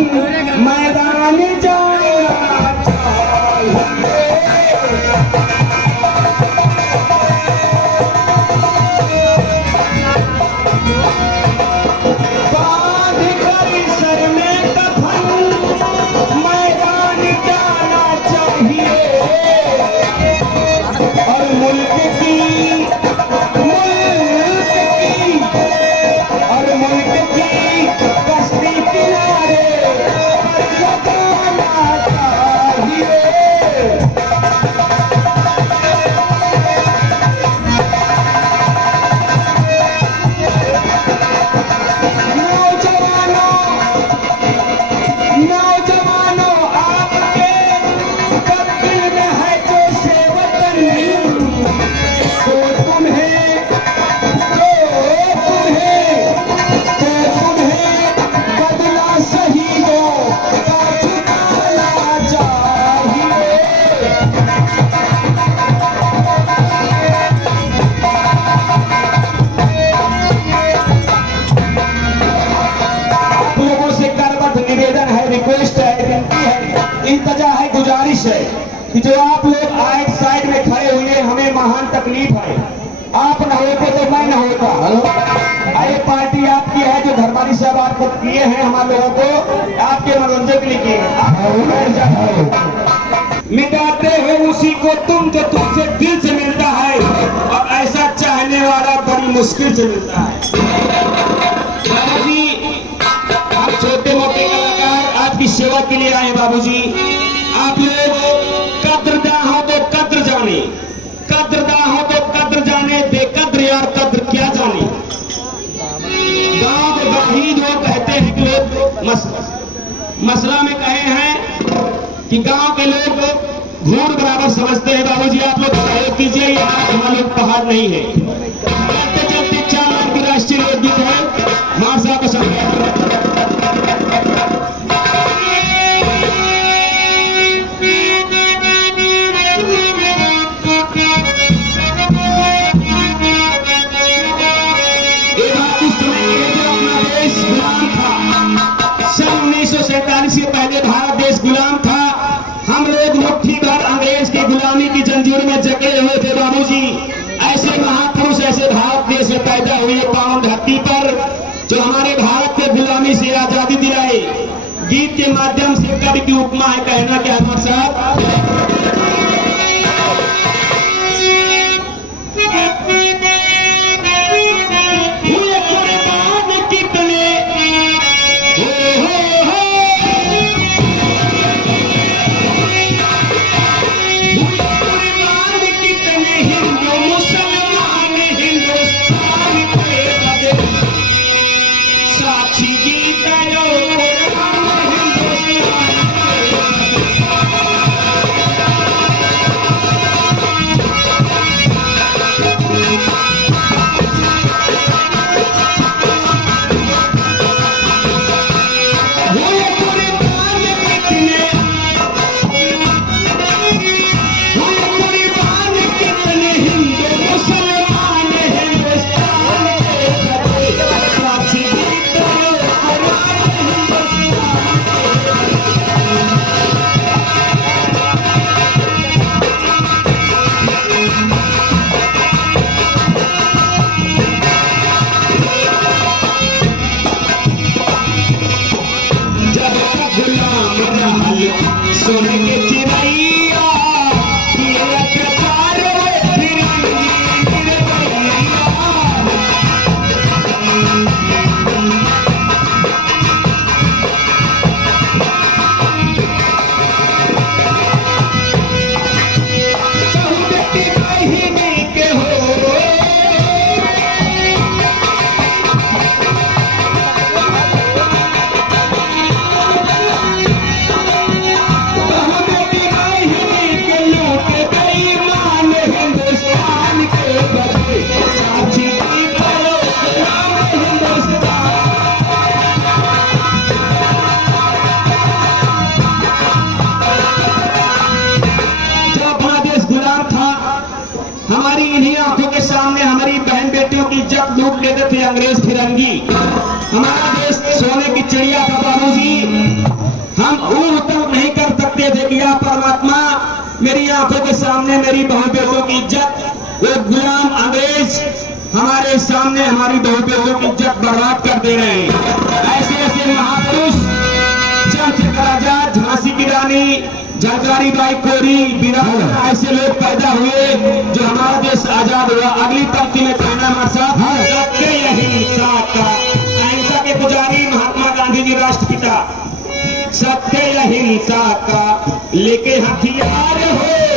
मैदान जाना चाहिए। बांध कर सर में कफन मैदान जाना चाहिए। और मुल्क की कश्ती किनारे पर लगाना चाहिए। नौजवानों आपके कब्र में है जो से वतन, तो तुम्हें बदला शहीदों का चुकाना चाहिए। आप लोगों से करबद्ध निवेदन है, रिक्वेस्ट है, विनती है, इंतजा है, गुजारिश है कि जो आप लोग आइट साइड में खड़े हुए, हमें महान तकलीफ है। आप न होते तो मैं न होता। ये पार्टी आपकी है, जो धर्मानी साहब आपको किए हैं, हमारे लोगों को आपके मनोरंजन के लिए किए हैं। मिटाते हो उसी को तुम जो तुमसे दिल से मिलता है, और ऐसा चाहने वाला बड़ी मुश्किल से मिलता है। बाबूजी, आप छोटे मोटे कलाकार आपकी सेवा के लिए आए। बाबूजी, आप लोग कद्रदां हो तो कद्र जाने, कद्रदां हो तो कद्र जाने, बेकद्र यार कद्र क्या जाने। गांव ही जो कहते हैं कि लोग मसला में कहे हैं कि गांव के लोग घूर बराबर समझते हैं। बाबूजी, आप लोग सहयोग कीजिए, ये हमारे लोग पहाड़ नहीं है। चलते चलते 4 लाख की राष्ट्रीय लोकगीत है, मां साहब का संग से पहले भारत देश गुलाम था। हम लोग मुट्ठी भर अंग्रेज की गुलामी की जंजीर में जकड़े हुए थे। बाबूजी, ऐसे महापुरुष ऐसे भारत देश में पैदा हुए पावन धरती पर, जो हमारे भारत को गुलामी से आजादी दिलाए। गीत के माध्यम से कवि की उपमा है, कहना क्या अहमद साहब? हमारी इन्हीं आंखों के सामने हमारी बहन बेटियों की इज्जत लूट लेते थे अंग्रेज फिरंगी। हमारा देश सोने की चिड़िया था बाबूजी। सोचते थे कि या परमात्मा मेरी आंखों के सामने मेरी बहू बेटों की इज्जत, वो गुलाम अंग्रेज हमारे सामने हमारी बहू बेटों की इज्जत बर्बाद कर दे रहे हैं। ऐसे ऐसे महापुरुष चंद्रशेखर आजाद, झांसी की रानी झलकारी बाई कोरी, बीरान, ऐसे लोग पैदा हुए जो हमारा देश आजाद हुआ। अगली पंक्ति में कहना हमारे साथ, सत्य अहिंसा का, अहिंसा के पुजारी महात्मा गांधी जी राष्ट्रपिता, सत्य अहिंसा का लेके हथियार हो